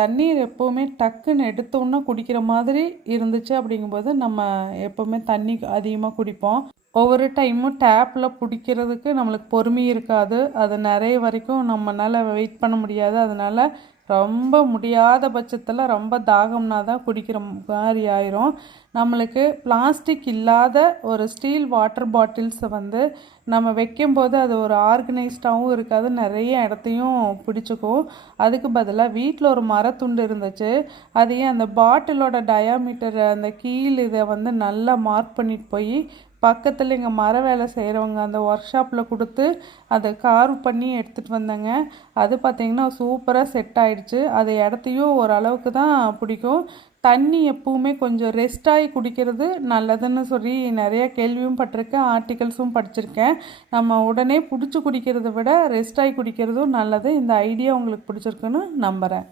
தண்ணீர் எப்போவுமே டக்குன்னு எடுத்தோன்னே குடிக்கிற மாதிரி இருந்துச்சு அப்படிங்கும்போது நம்ம எப்போவுமே தண்ணி அதிகமாக குடிப்போம். ஒவ்வொரு டைமும் டேப்பில் பிடிக்கிறதுக்கு நம்மளுக்கு பொறுமை இருக்காது. அது நிறைய வரைக்கும் நம்மளால் வெயிட் பண்ண முடியாது. அதனால் ரொம்ப முடியாத பட்சத்தில் ரொம்ப தாகம்னா தான் குடிக்கிற மாதிரி ஆயிரும். நம்மளுக்கு பிளாஸ்டிக் இல்லாத ஒரு ஸ்டீல் வாட்டர் பாட்டில்ஸை வந்து நம்ம வைக்கும்போது அது ஒரு ஆர்கனைஸ்டாகவும் இருக்காது, நிறைய இடத்தையும் பிடிச்சிக்கும். அதுக்கு பதிலாக வீட்டில் ஒரு மரத்துண்டு இருந்துச்சு, அதையும் அந்த பாட்டிலோட டயாமீட்டர் அந்த கீழ் இதை வந்து நல்லா மார்க் பண்ணிட்டு போய் பக்கத்தில் இங்கே மர வேலை செய்கிறவங்க அந்த ஒர்க் ஷாப்பில் கொடுத்து அதை கார்வ் பண்ணி எடுத்துகிட்டு வந்தேங்க. அது பார்த்திங்கன்னா சூப்பராக செட் ஆகிடுச்சு. அது இடத்தையும் ஓரளவுக்கு தான் பிடிக்கும். தண்ணி எப்பவுமே கொஞ்சம் ரெஸ்ட் ஆகி குடிக்கிறது நல்லதுன்னு சொல்லி நிறைய கேள்வியும் பட்டிருக்கேன், ஆர்டிகல்ஸும் படிச்சிருக்கேன். நம்ம உடனே பிடிச்சி குடிக்கிறத விட ரெஸ்ட் ஆகி குடிக்கிறதும் நல்லது. இந்த ஐடியா உங்களுக்கு பிடிச்சிருக்குன்னு நம்புகிறேன்.